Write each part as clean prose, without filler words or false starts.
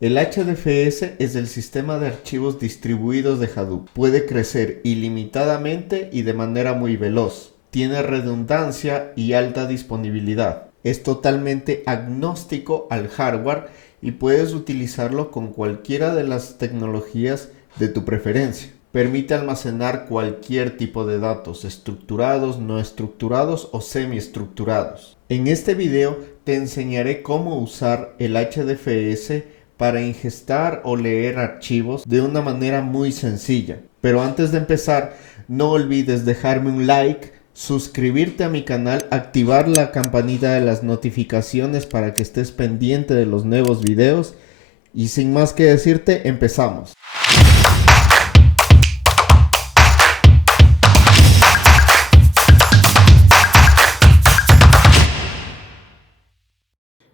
El HDFS es el sistema de archivos distribuidos de Hadoop. Puede crecer ilimitadamente y de manera muy veloz. Tiene redundancia y alta disponibilidad. Es totalmente agnóstico al hardware y puedes utilizarlo con cualquiera de las tecnologías de tu preferencia. Permite almacenar cualquier tipo de datos, estructurados, no estructurados o semiestructurados. En este video te enseñaré cómo usar el HDFS para ingestar o leer archivos de una manera muy sencilla. Pero antes de empezar, no olvides dejarme un like, suscribirte a mi canal, activar la campanita de las notificaciones para que estés pendiente de los nuevos videos. Y sin más que decirte, empezamos.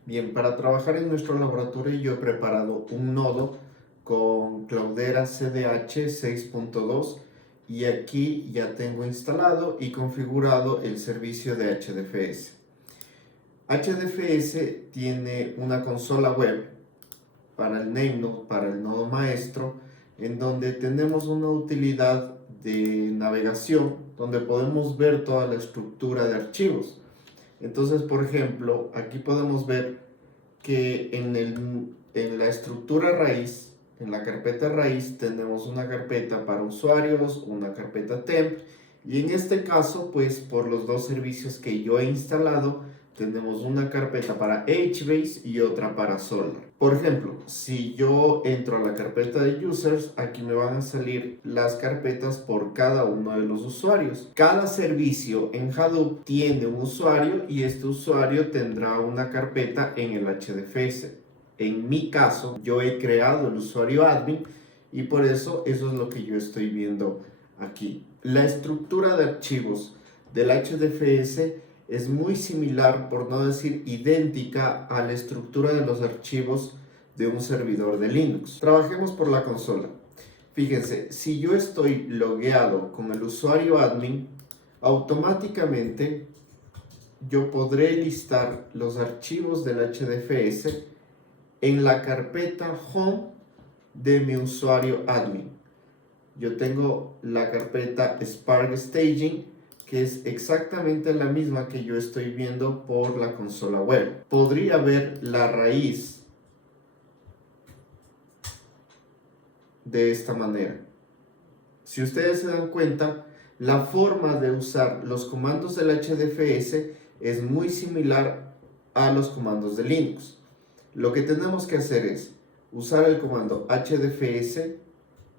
Bien, para trabajar en nuestro laboratorio yo he preparado un nodo con Cloudera CDH 6.2 y aquí ya tengo instalado y configurado el servicio de HDFS. HDFS tiene una consola web para el NameNode, para el nodo maestro, en donde tenemos una utilidad de navegación donde podemos ver toda la estructura de archivos. Entonces, por ejemplo, aquí podemos ver que en la estructura raíz, en la carpeta raíz, tenemos una carpeta para usuarios, una carpeta temp, y en este caso, pues por los dos servicios que yo he instalado, tenemos una carpeta para HBase y otra para Solr. Por ejemplo, si yo entro a la carpeta de users, aquí me van a salir las carpetas por cada uno de los usuarios. Cada servicio en Hadoop tiene un usuario y este usuario tendrá una carpeta en el HDFS. En mi caso, yo he creado el usuario admin y por eso es lo que yo estoy viendo aquí. La estructura de archivos del HDFS es muy similar, por no decir idéntica, a la estructura de los archivos de un servidor de Linux. Trabajemos por la consola. Fíjense, si yo estoy logueado con el usuario admin, automáticamente yo podré listar los archivos del HDFS en la carpeta home de mi usuario admin. Yo tengo la carpeta Spark Staging, que es exactamente la misma que yo estoy viendo por la consola web. Podría ver la raíz de esta manera. Si ustedes se dan cuenta, la forma de usar los comandos del HDFS es muy similar a los comandos de Linux. Lo que tenemos que hacer es usar el comando HDFS,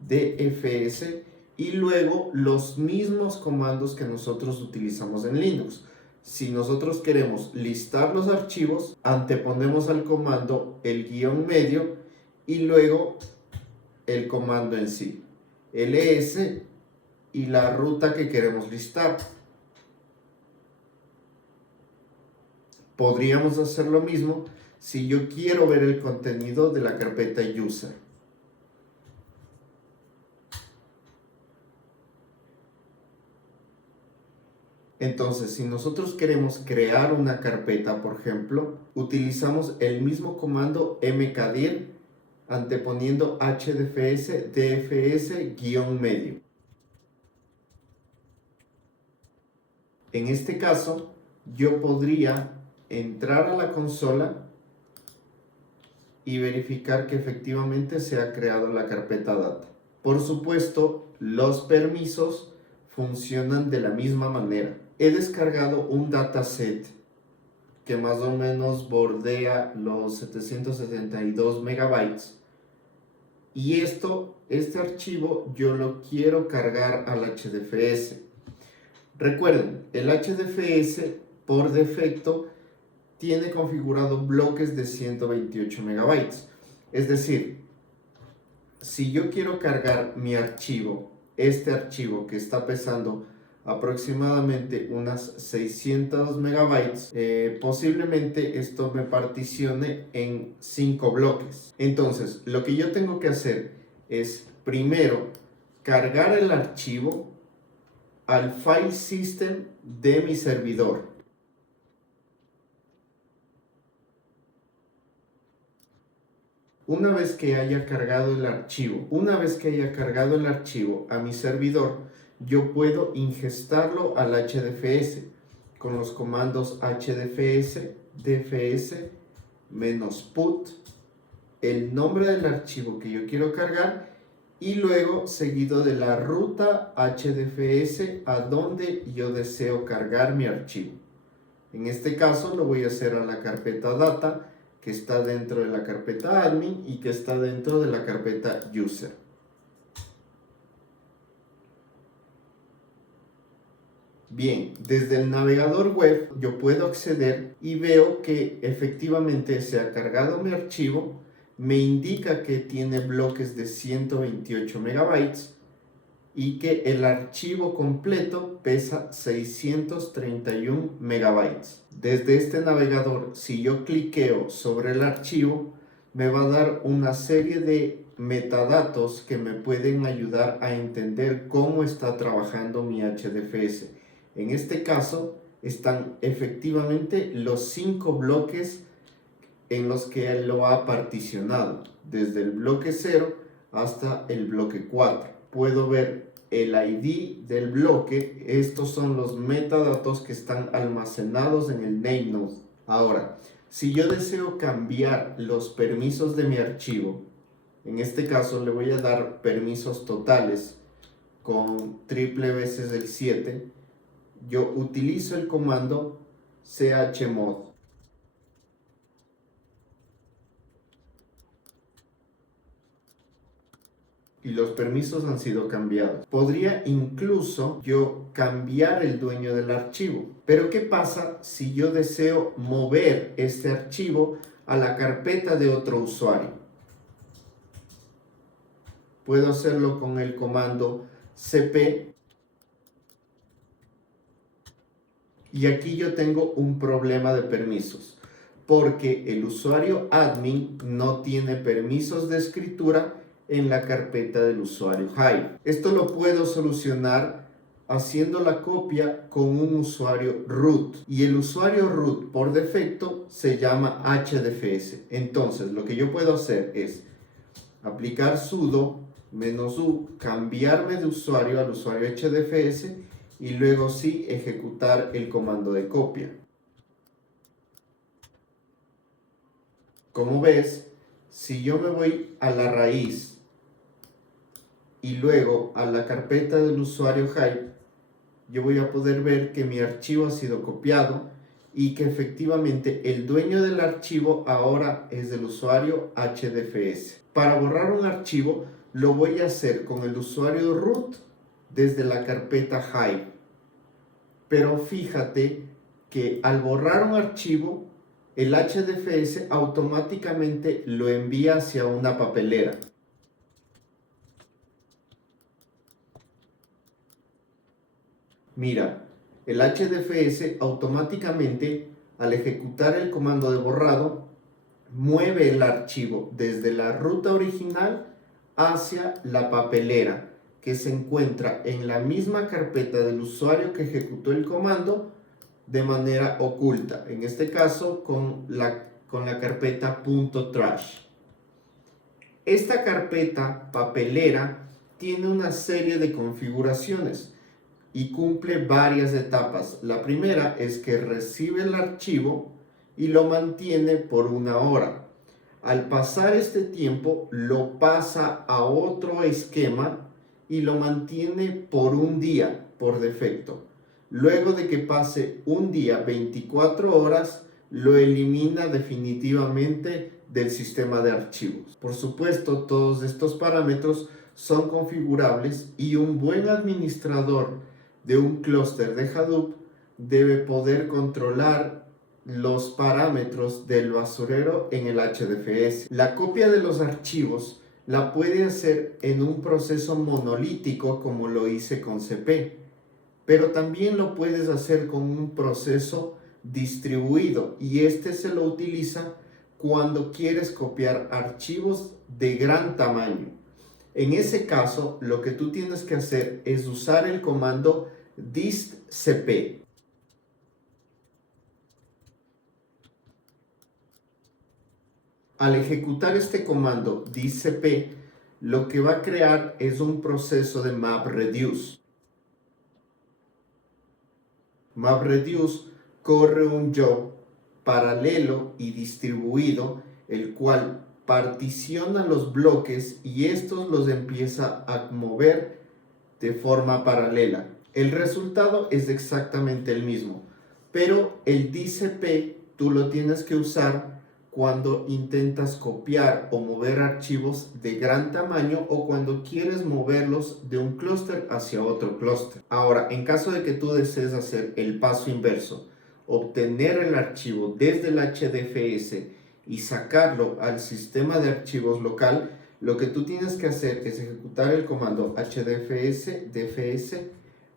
DFS y luego los mismos comandos que nosotros utilizamos en Linux. Si nosotros queremos listar los archivos, anteponemos al comando el guión medio y luego el comando en sí, ls y la ruta que queremos listar. Podríamos hacer lo mismo si yo quiero ver el contenido de la carpeta user. Entonces, si nosotros queremos crear una carpeta, por ejemplo, utilizamos el mismo comando mkdir anteponiendo hdfs dfs guión medio. En este caso, yo podría entrar a la consola y verificar que efectivamente se ha creado la carpeta data. Por supuesto, los permisos funcionan de la misma manera. He descargado un dataset que más o menos bordea los 772 megabytes y este archivo yo lo quiero cargar al HDFS. Recuerden, el HDFS por defecto tiene configurado bloques de 128 megabytes. Es decir, si yo quiero cargar mi archivo, este archivo que está pesando aproximadamente unas 600 megabytes, posiblemente esto me particione en 5 bloques. Entonces, lo que yo tengo que hacer es primero cargar el archivo al file system de mi servidor. Una vez que haya cargado el archivo, a mi servidor, yo puedo ingestarlo al HDFS con los comandos hdfs, dfs, -put, el nombre del archivo que yo quiero cargar y luego seguido de la ruta HDFS a donde yo deseo cargar mi archivo. En este caso lo voy a hacer a la carpeta data, que está dentro de la carpeta admin y que está dentro de la carpeta user. Bien, desde el navegador web yo puedo acceder y veo que efectivamente se ha cargado mi archivo, me indica que tiene bloques de 128 megabytes y que el archivo completo pesa 631 megabytes. Desde este navegador, si yo cliqueo sobre el archivo, me va a dar una serie de metadatos que me pueden ayudar a entender cómo está trabajando mi HDFS. En este caso, están efectivamente los 5 bloques en los que él lo ha particionado, desde el bloque 0 hasta el bloque 4. Puedo ver el ID del bloque, estos son los metadatos que están almacenados en el namenode. Ahora, si yo deseo cambiar los permisos de mi archivo, en este caso le voy a dar permisos totales con triple veces el 7, yo utilizo el comando chmod. Y los permisos han sido cambiados. Podría incluso yo cambiar el dueño del archivo. Pero ¿qué pasa si yo deseo mover este archivo a la carpeta de otro usuario? Puedo hacerlo con el comando cp. Y aquí yo tengo un problema de permisos, porque el usuario admin no tiene permisos de escritura en la carpeta del usuario Hive. Esto lo puedo solucionar haciendo la copia con un usuario root, y el usuario root por defecto se llama HDFS. Entonces lo que yo puedo hacer es aplicar sudo -u, cambiarme de usuario al usuario HDFS y luego sí ejecutar el comando de copia. Como ves, si yo me voy a la raíz y luego a la carpeta del usuario Hive, yo voy a poder ver que mi archivo ha sido copiado y que efectivamente el dueño del archivo ahora es el usuario HDFS. Para borrar un archivo lo voy a hacer con el usuario root desde la carpeta Hive. Pero fíjate que al borrar un archivo, el HDFS automáticamente lo envía hacia una papelera. Mira, el HDFS automáticamente, al ejecutar el comando de borrado, mueve el archivo desde la ruta original hacia la papelera, que se encuentra en la misma carpeta del usuario que ejecutó el comando de manera oculta, en este caso con la carpeta .trash. Esta carpeta papelera tiene una serie de configuraciones y cumple varias etapas. La primera es que recibe el archivo y lo mantiene por 1 hora. Al pasar este tiempo, lo pasa a otro esquema y lo mantiene por 1 día por defecto. Luego de que pase 1 día, 24 horas, lo elimina definitivamente del sistema de archivos. Por supuesto, todos estos parámetros son configurables y un buen administrador de un clúster de Hadoop debe poder controlar los parámetros del basurero en el HDFS. La copia de los archivos la puede hacer en un proceso monolítico como lo hice con CP, pero también lo puedes hacer con un proceso distribuido, y este se lo utiliza cuando quieres copiar archivos de gran tamaño. En ese caso, lo que tú tienes que hacer es usar el comando distcp. Al ejecutar este comando dcp, lo que va a crear es un proceso de MapReduce. MapReduce corre un job paralelo y distribuido, el cual particiona los bloques y estos los empieza a mover de forma paralela. El resultado es exactamente el mismo, pero el DCP tú lo tienes que usar cuando intentas copiar o mover archivos de gran tamaño o cuando quieres moverlos de un clúster hacia otro clúster. Ahora, en caso de que tú desees hacer el paso inverso, obtener el archivo desde el HDFS y sacarlo al sistema de archivos local, lo que tú tienes que hacer es ejecutar el comando hdfs dfs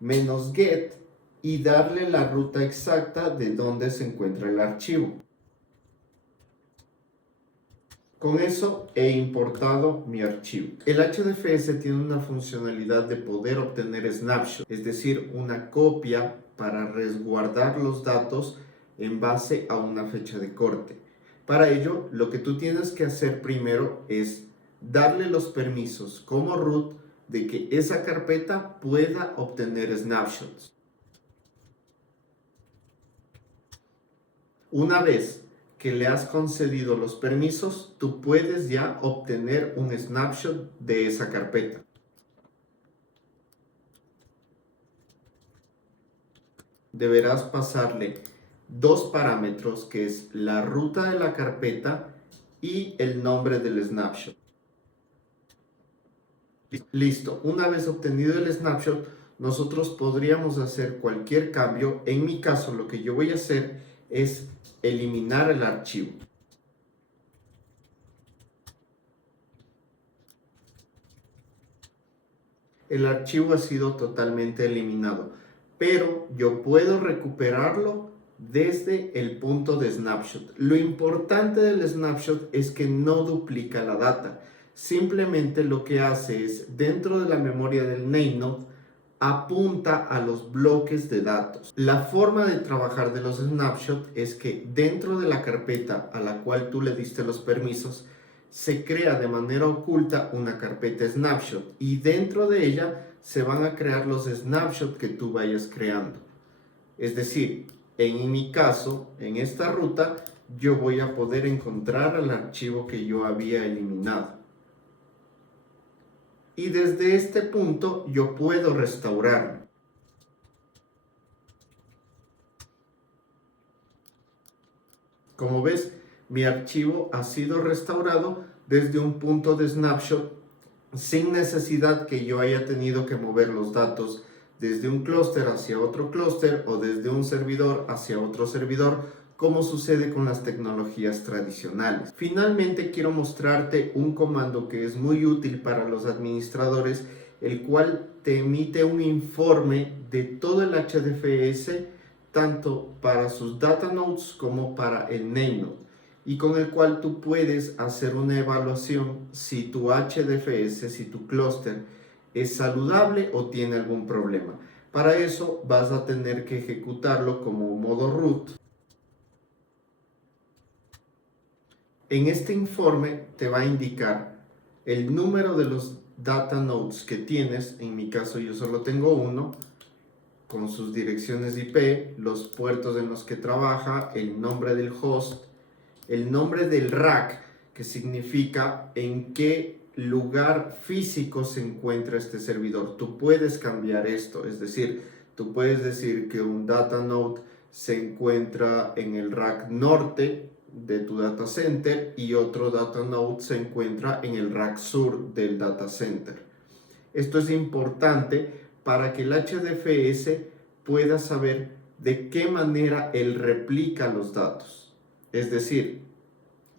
-get y darle la ruta exacta de donde se encuentra el archivo. Con eso he importado mi archivo. El HDFS tiene una funcionalidad de poder obtener snapshot, es decir, una copia para resguardar los datos en base a una fecha de corte. Para ello, lo que tú tienes que hacer primero es darle los permisos como root de que esa carpeta pueda obtener snapshots. Una vez que le has concedido los permisos, tú puedes ya obtener un snapshot de esa carpeta. Deberás pasarle dos parámetros, que es la ruta de la carpeta y el nombre del snapshot. Listo, una vez obtenido el snapshot, nosotros podríamos hacer cualquier cambio. En mi caso, lo que yo voy a hacer es eliminar el archivo. El archivo ha sido totalmente eliminado, pero yo puedo recuperarlo desde el punto de snapshot. Lo importante del snapshot es que no duplica la data. Simplemente lo que hace es, dentro de la memoria del NameNode, apunta a los bloques de datos. La forma de trabajar de los snapshots es que dentro de la carpeta a la cual tú le diste los permisos, se crea de manera oculta una carpeta snapshot y dentro de ella se van a crear los snapshots que tú vayas creando. Es decir, en mi caso, en esta ruta, yo voy a poder encontrar el archivo que yo había eliminado. Y desde este punto yo puedo restaurarlo. Como ves, mi archivo ha sido restaurado desde un punto de snapshot sin necesidad que yo haya tenido que mover los datos desde un clúster hacia otro clúster o desde un servidor hacia otro servidor, como sucede con las tecnologías tradicionales. Finalmente quiero mostrarte un comando que es muy útil para los administradores, el cual te emite un informe de todo el HDFS, tanto para sus data nodes como para el NameNode, y con el cual tú puedes hacer una evaluación si tu HDFS, si tu clúster es saludable o tiene algún problema. Para eso vas a tener que ejecutarlo como modo root. En este informe te va a indicar el número de los data nodes que tienes. En mi caso yo solo tengo uno, con sus direcciones IP, los puertos en los que trabaja, el nombre del host, el nombre del rack, que significa en qué lugar físico se encuentra este servidor. Tú puedes cambiar esto, es decir, tú puedes decir que un data node se encuentra en el rack norte de tu data center y otro data node se encuentra en el rack sur del data center. Esto es importante para que el HDFS pueda saber de qué manera él replica los datos. Es decir,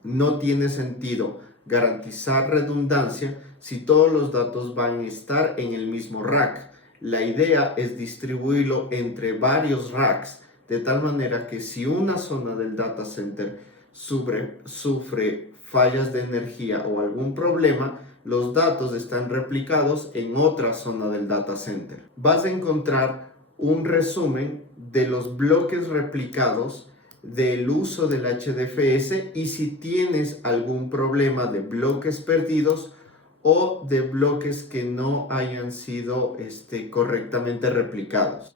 no tiene sentido garantizar redundancia si todos los datos van a estar en el mismo rack. La idea es distribuirlo entre varios racks, de tal manera que si una zona del data center sufre fallas de energía o algún problema, los datos están replicados en otra zona del data center. Vas a encontrar un resumen de los bloques replicados del uso del HDFS y si tienes algún problema de bloques perdidos o de bloques que no hayan sido correctamente replicados.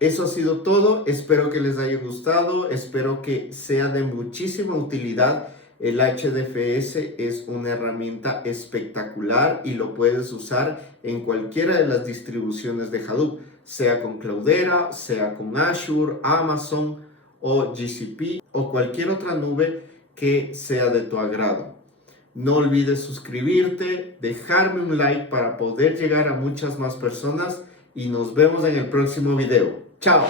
Eso ha sido todo, espero que les haya gustado, espero que sea de muchísima utilidad. El HDFS es una herramienta espectacular y lo puedes usar en cualquiera de las distribuciones de Hadoop, sea con Cloudera, sea con Azure, Amazon o GCP o cualquier otra nube que sea de tu agrado. No olvides suscribirte, dejarme un like para poder llegar a muchas más personas y nos vemos en el próximo video. ¡Chao!